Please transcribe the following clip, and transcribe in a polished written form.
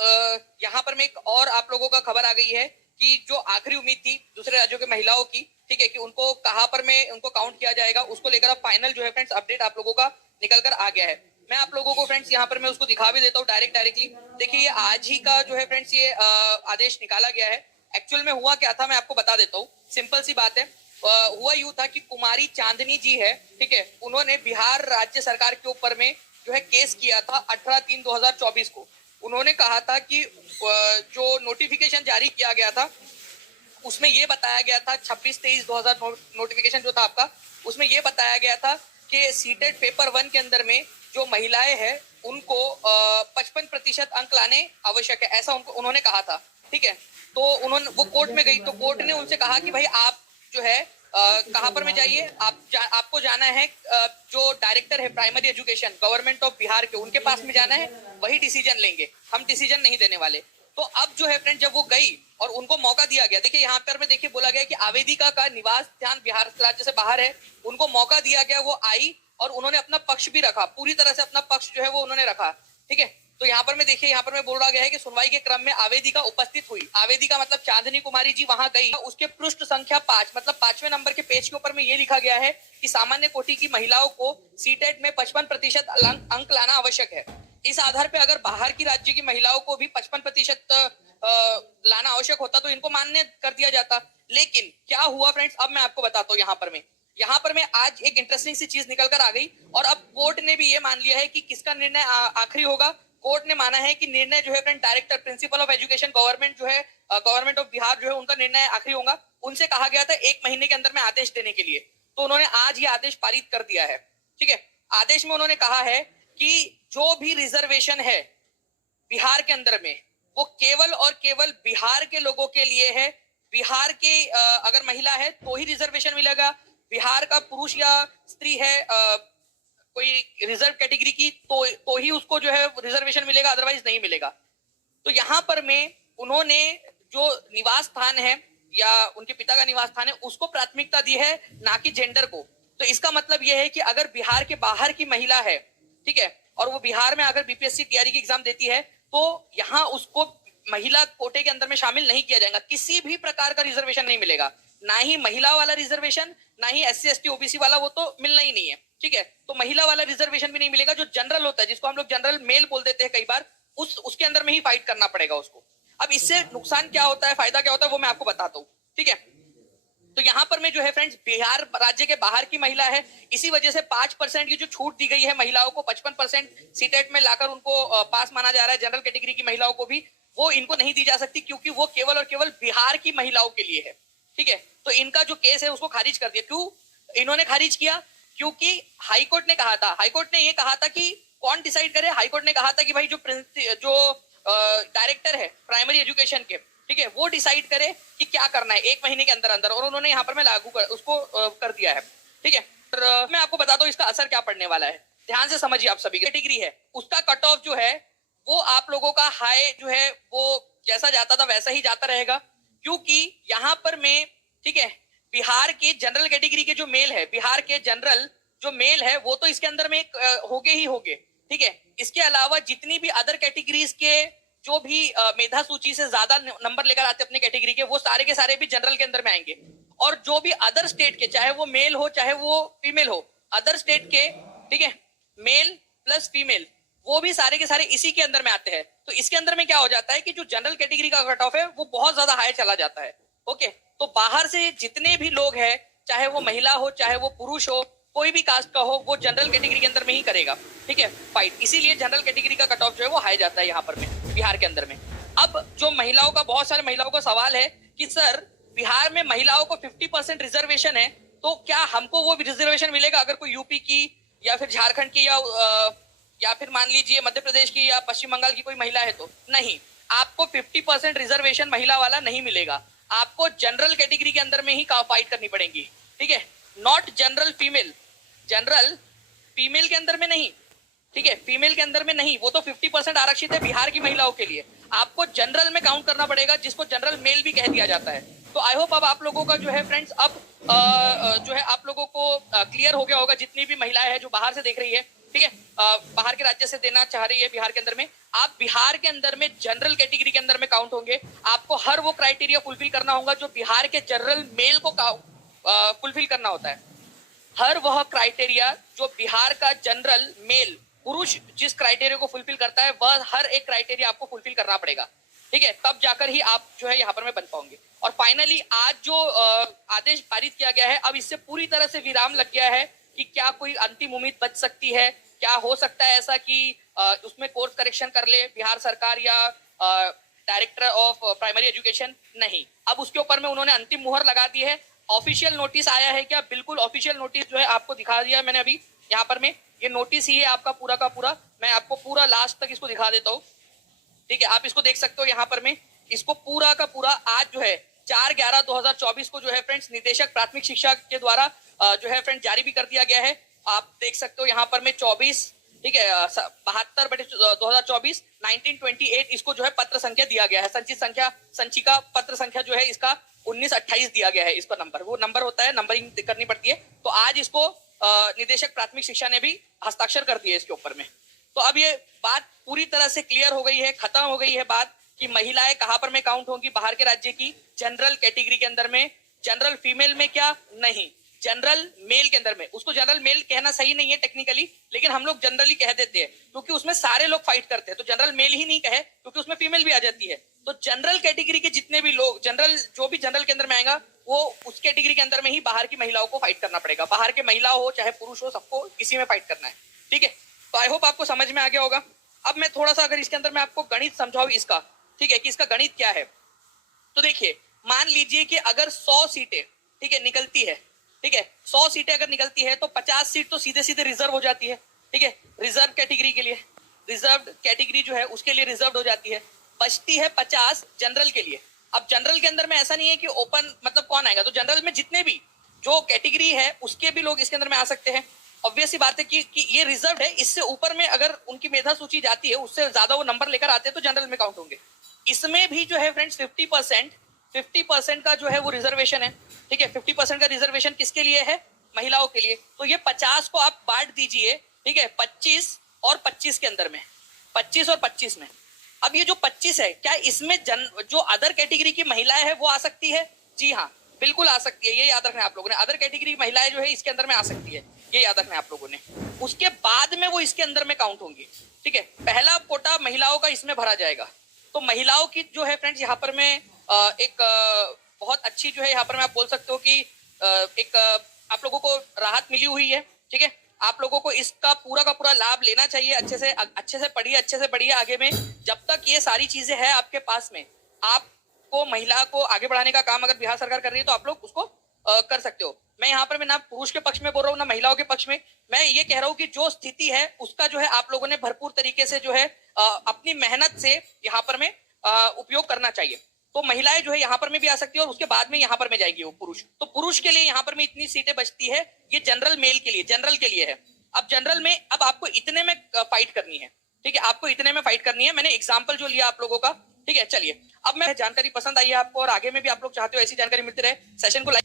यहाँ पर में एक और आप लोगों का खबर आ गई है कि जो आखिरी उम्मीद थी दूसरे राज्यों के महिलाओं की, ठीक है, कि उनको कहां पर में उनको काउंट किया जाएगा, उसको लेकर अब फाइनल जो है फ्रेंड्स अपडेट आप लोगों का निकल कर आ गया है। मैं आप लोगों को फ्रेंड्स यहाँ पर मैं उसको दिखा भी देता हूँ डायरेक्टली। देखिए ये आज ही का जो है फ्रेंड्स ये आदेश निकाला गया है। एक्चुअल में हुआ क्या था मैं आपको बता देता हूँ, सिंपल सी बात है। हुआ यूं था कि कुमारी चांदनी जी है, ठीक है, उन्होंने बिहार राज्य सरकार के ऊपर में जो है केस किया था 18/3/2024 को। उन्होंने कहा था कि जो नोटिफिकेशन जारी किया गया था उसमें यह बताया गया था 26/23/2000 नोटिफिकेशन जो था आपका, उसमें यह बताया गया था कि सीटेट पेपर 1 के अंदर में जो महिलाएं हैं उनको 55% अंक लाने आवश्यक है, ऐसा उन्होंने कहा था, ठीक है। तो उन्होंने वो कोर्ट में गई तो कोर्ट ने उनसे कहा कि भाई आप जो है कहां पर में जाइए, आपको जाना है जो डायरेक्टर है primary education government of Bihar के, उनके पास में जाना है, वही डिसीजन लेंगे, हम डिसीजन नहीं देने वाले। तो अब जो है फ्रेंड जब वो गई और उनको मौका दिया गया, देखिए यहाँ पर में देखिए बोला गया कि आवेदिका का निवास स्थान बिहार राज्य से बाहर है, उनको मौका दिया गया, वो आई और उन्होंने अपना पक्ष भी रखा, पूरी तरह से अपना पक्ष जो है वो उन्होंने रखा, ठीक है। तो यहाँ पर में देखिए यहाँ पर में बोला गया है कि सुनवाई के क्रम में आवेदिका उपस्थित हुई, आवेदिका मतलब चांदनी कुमारी जी वहां गई। उसके पृष्ठ संख्या 5 मतलब 5वें नंबर के पेज के ऊपर में ये लिखा गया है कि सामान्य कोटि की महिलाओं को सीटेट में 55% अंक लाना आवश्यक है। इस आधार पे अगर बाहर की राज्य की महिलाओं को भी 55% लाना आवश्यक होता तो इनको मान्य कर दिया जाता। लेकिन क्या हुआ फ्रेंड्स, अब मैं आपको बताता हूँ। यहाँ पर मैं आज एक इंटरेस्टिंग सी चीज निकल कर आ गई और अब कोर्ट ने भी ये मान लिया है कि किसका निर्णय आखिरी होगा। कोर्ट ने माना है कि निर्णय जो है friend director principle of education government जो है गवर्नमेंट ऑफ बिहार जो है उनका निर्णय आखिरी होगा। उनसे कहा गया था 1 महीने के अंदर में आदेश देने के लिए, तो उन्होंने आज ये आदेश पारित कर दिया है, ठीक है। आदेश में उन्होंने कहा है कि जो भी रिजर्वेशन है बिहार के अंदर में वो केवल और केवल बिहार के लोगों के लिए है। बिहार के अगर महिला है तो ही रिजर्वेशन मिलेगा, बिहार का पुरुष या स्त्री है कोई रिजर्व कैटेगरी की तो ही उसको जो है रिजर्वेशन मिलेगा, अदरवाइज नहीं मिलेगा। तो यहाँ पर में उन्होंने जो निवास स्थान है या उनके पिता का निवास स्थान है उसको प्राथमिकता दी है, ना कि जेंडर को। तो इसका मतलब यह है कि अगर बिहार के बाहर की महिला है, ठीक है, और वो बिहार में अगर बीपीएससी टीआरई की एग्जाम देती है तो यहाँ उसको महिला कोटे के अंदर में शामिल नहीं किया जाएगा, किसी भी प्रकार का रिजर्वेशन नहीं मिलेगा, ना ही महिला वाला रिजर्वेशन, ना ही एससी एसटी ओबीसी वाला, वो तो मिलना ही नहीं है, ठीक है। तो महिला वाला रिजर्वेशन भी नहीं मिलेगा, जो जनरल होता है जिसको हम लोग जनरल मेल बोल देते हैं कई बार, उसके अंदर में ही फाइट करना पड़ेगा उसको। अब इससे नुकसान क्या होता है, फायदा क्या होता है, वो मैं आपको बताता हूँ, ठीक है। तो यहाँ पर में जो है फ्रेंड्स बिहार राज्य के बाहर की महिला है, इसी वजह से 5% की जो छूट दी गई है महिलाओं को, 55% सीटेट में लाकर उनको पास माना जा रहा है जनरल कैटेगरी की महिलाओं को भी, वो इनको नहीं दी जा सकती क्योंकि वो केवल और केवल बिहार की महिलाओं के लिए है, ठीक है। तो इनका जो केस है उसको खारिज कर दिया। क्यों इन्होंने खारिज किया? क्योंकि हाईकोर्ट ने कहा था, हाईकोर्ट ने ये कहा था कि कौन डिसाइड करे, हाईकोर्ट ने कहा था कि भाई जो डायरेक्टर है प्राइमरी एजुकेशन के, ठीक है, वो डिसाइड करे कि क्या करना है 1 महीने के अंदर अंदर, और उन्होंने यहाँ पर मैं लागू कर उसको कर दिया है, ठीक है। और मैं आपको बताता हूँ इसका असर क्या पड़ने वाला है, ध्यान से समझिए। आप सभी कैटेगरी है उसका कट ऑफ जो है वो आप लोगों का हाई जो है वो जैसा जाता था वैसा ही जाता रहेगा, क्योंकि यहाँ पर में, ठीक है, बिहार की जनरल कैटेगरी के जो मेल है, बिहार के जनरल जो मेल है वो तो इसके अंदर में होगे ही होगे, ठीक है। इसके अलावा जितनी भी अदर कैटेगरीज के जो भी मेधा सूची से ज्यादा नंबर लेकर आते अपने कैटेगरी के, वो सारे के सारे भी जनरल के अंदर में आएंगे। और जो भी अदर स्टेट के, चाहे वो मेल हो चाहे वो फीमेल हो, अदर स्टेट के, ठीक है, मेल प्लस फीमेल, वो भी सारे के सारे इसी के अंदर में आते हैं। तो इसके अंदर में क्या हो जाता है कि जो जनरल कैटेगरी का कट ऑफ है वो बहुत ज्यादा हाई चला जाता है, ओके। तो बाहर से जितने भी लोग हैं, चाहे वो महिला हो चाहे वो पुरुष हो, कोई भी कास्ट का हो, वो जनरल कैटेगरी के अंदर में ही करेगा, ठीक है, फाइट। इसीलिए जनरल कैटेगरी का कट ऑफ जो है वो हाई जाता है यहाँ पर में बिहार के अंदर में। अब जो महिलाओं का, बहुत सारे महिलाओं का सवाल है कि सर बिहार में महिलाओं को 50% रिजर्वेशन है, तो क्या हमको वो रिजर्वेशन मिलेगा अगर कोई यूपी की या फिर झारखंड की या फिर मान लीजिए मध्य प्रदेश की या पश्चिम बंगाल की कोई महिला है? तो नहीं, आपको 50% रिजर्वेशन महिला वाला नहीं मिलेगा, आपको जनरल कैटेगरी के अंदर में ही फाइट करनी पड़ेगी, ठीक है। Not general female, general female के अंदर में नहीं, ठीक है, फीमेल के अंदर में नहीं, वो तो 50% आरक्षित है बिहार की महिलाओं के लिए, आपको जनरल में काउंट करना पड़ेगा, जिसको जनरल मेल भी कह दिया जाता है। तो आई होप अब आप लोगों का जो है फ्रेंड्स अब जो है आप लोगों को क्लियर हो गया होगा, जितनी भी महिलाएं हैं जो बाहर से देख रही है, ठीक है, बाहर के राज्य से देना चाह रही है बिहार के अंदर में। आप बिहार के अंदर में जनरल कैटेगरी के अंदर में काउंट होंगे। आपको हर वो क्राइटेरिया फुलफिल करना होगा जो बिहार के जनरल मेल को फुलफिल करना होता है। हर वह क्राइटेरिया जो बिहार का जनरल मेल पुरुष जिस क्राइटेरिया को फुलफिल करता है, वह हर एक क्राइटेरिया आपको फुलफिल करना पड़ेगा। ठीक है, तब जाकर ही आप जो है यहाँ पर में बन पाओगे। और फाइनली आज जो आदेश पारित किया गया है, अब इससे पूरी तरह से विराम लग गया है कि क्या कोई अंतिम उम्मीद बच सकती है, क्या हो सकता है ऐसा कि उसमें कोर्स करेक्शन कर ले बिहार सरकार या डायरेक्टर ऑफ प्राइमरी एजुकेशन। नहीं, अब उसके ऊपर में उन्होंने अंतिम मुहर लगा दी है। ऑफिशियल नोटिस आया है क्या? बिल्कुल ऑफिशियल नोटिस जो है आपको दिखा दिया मैंने अभी यहाँ पर में। ये नोटिस ही है आपका पूरा का पूरा, मैं आपको पूरा लास्ट तक इसको दिखा देता हूँ। ठीक है, आप इसको देख सकते हो यहाँ पर में। इसको पूरा का पूरा आज जो है 4/11/2024 को जो है फ्रेंड्स निदेशक प्राथमिक शिक्षा के द्वारा जो है फ्रेंड्स जारी भी कर दिया गया है। आप देख सकते हो यहाँ पर में 24, ठीक है, 72/2024 1928 इसको जो है पत्र संख्या दिया गया है। संचिका पत्र संख्या जो है इसका 1928 दिया गया है। इसका नंबर, वो नंबर होता है, नंबरिंग करनी पड़ती है। तो आज इसको निदेशक प्राथमिक शिक्षा ने भी हस्ताक्षर कर दिए इसके ऊपर में। तो अब ये बात पूरी तरह से क्लियर हो गई है, खत्म हो गई है बात कि महिलाएं कहां पर में काउंट होंगी बाहर के राज्य की जनरल कैटेगरी के अंदर में। जनरल फीमेल में क्या नहीं, जनरल मेल के अंदर में। उसको जनरल मेल कहना सही नहीं है टेक्निकली, लेकिन हम लोग जनरली कह देते हैं क्योंकि उसमें सारे लोग फाइट करते हैं। तो जनरल मेल ही नहीं कहे क्योंकि उसमें फीमेल भी आ जाती है। तो जनरल कैटेगरी के जितने भी लोग, जनरल जो भी जनरल के अंदर में आएगा, वो उस कैटेगरी के अंदर में ही बाहर की महिलाओं को फाइट करना पड़ेगा। बाहर के महिला हो चाहे पुरुष हो, सबको इसी में फाइट करना है। ठीक है, तो आई होप आपको समझ में आ गया होगा। अब मैं थोड़ा सा अगर इसके अंदर मैं आपको गणित समझाऊं इसका, ठीक है, कि इसका गणित क्या है। तो देखिए, मान लीजिए कि अगर 100 सीटें, ठीक है, निकलती है, ठीक है, 100 सीटें अगर निकलती है तो 50 सीट तो सीधे सीधे रिजर्व हो जाती है। ठीक है, रिजर्व कैटेगरी के लिए, रिजर्व कैटेगरी जो है उसके लिए रिजर्व हो जाती है। बचती है 50 जनरल के लिए। अब जनरल के अंदर में ऐसा नहीं है कि ओपन मतलब कौन आएगा, तो जनरल में जितने भी जो कैटेगरी है उसके भी लोग इसके अंदर में आ सकते हैं। ऑब्वियस सी बात है कि ये रिजर्व है। इससे ऊपर में अगर उनकी मेधा सूची जाती है, उससे ज्यादा वो नंबर लेकर आते हैं तो जनरल में काउंट होंगे। इसमें भी जो है फ्रेंड्स 50% का जो है वो रिजर्वेशन है। ठीक है, 50% का रिजर्वेशन किसके लिए है? महिलाओं के लिए। तो ये 50 को आप बांट दीजिए, ठीक है, 25 और 25 के अंदर में, 25 और 25 में। अब ये जो 25 है, क्या इसमें जो अदर कैटेगरी की महिलाएं है वो आ सकती है? जी हाँ, बिल्कुल आ सकती है। ये याद रखना है आप लोगों ने, अदर कैटेगरी की महिलाएं जो है इसके अंदर में आ सकती है, ये याद रखना है आप लोगों ने। उसके बाद में वो इसके अंदर में काउंट होंगी। ठीक है, पहला कोटा महिलाओं का इसमें भरा जाएगा। तो महिलाओं की जो है फ्रेंड्स यहाँ पर में एक बहुत अच्छी जो है यहाँ पर मैं आप बोल सकते हो कि एक आप लोगों को राहत मिली हुई है। ठीक है, आप लोगों को इसका पूरा का पूरा लाभ लेना चाहिए। अच्छे से पढ़िए, अच्छे से बढ़िए आगे में। जब तक ये सारी चीजें हैं आपके पास में, आपको महिला को आगे बढ़ाने का काम अगर बिहार सरकार कर रही है तो आप लोग उसको कर सकते हो। मैं यहाँ पर मैं ना पुरुष के पक्ष में बोल रहा हूँ ना महिलाओं के पक्ष में। मैं ये कह रहा हूँ कि जो स्थिति है उसका जो है आप लोगों ने भरपूर तरीके से जो है अपनी मेहनत से यहाँ पर में उपयोग करना चाहिए। तो महिलाएं जो है यहाँ पर में भी आ सकती है और उसके बाद में यहाँ पर में जाएगी वो पुरुष। तो पुरुष के लिए यहाँ पर में इतनी सीटें बचती है, ये जनरल मेल के लिए, जनरल के लिए है। अब जनरल में अब आपको इतने में फाइट करनी है। ठीक है, आपको इतने में फाइट करनी है। मैंने एग्जाम्पल जो लिया आप लोगों का, ठीक है। चलिए, अब मैं जानकारी पसंद आई है आपको और आगे में भी आप लोग चाहते हो ऐसी जानकारी मिलती रहे, सेशन को लाइक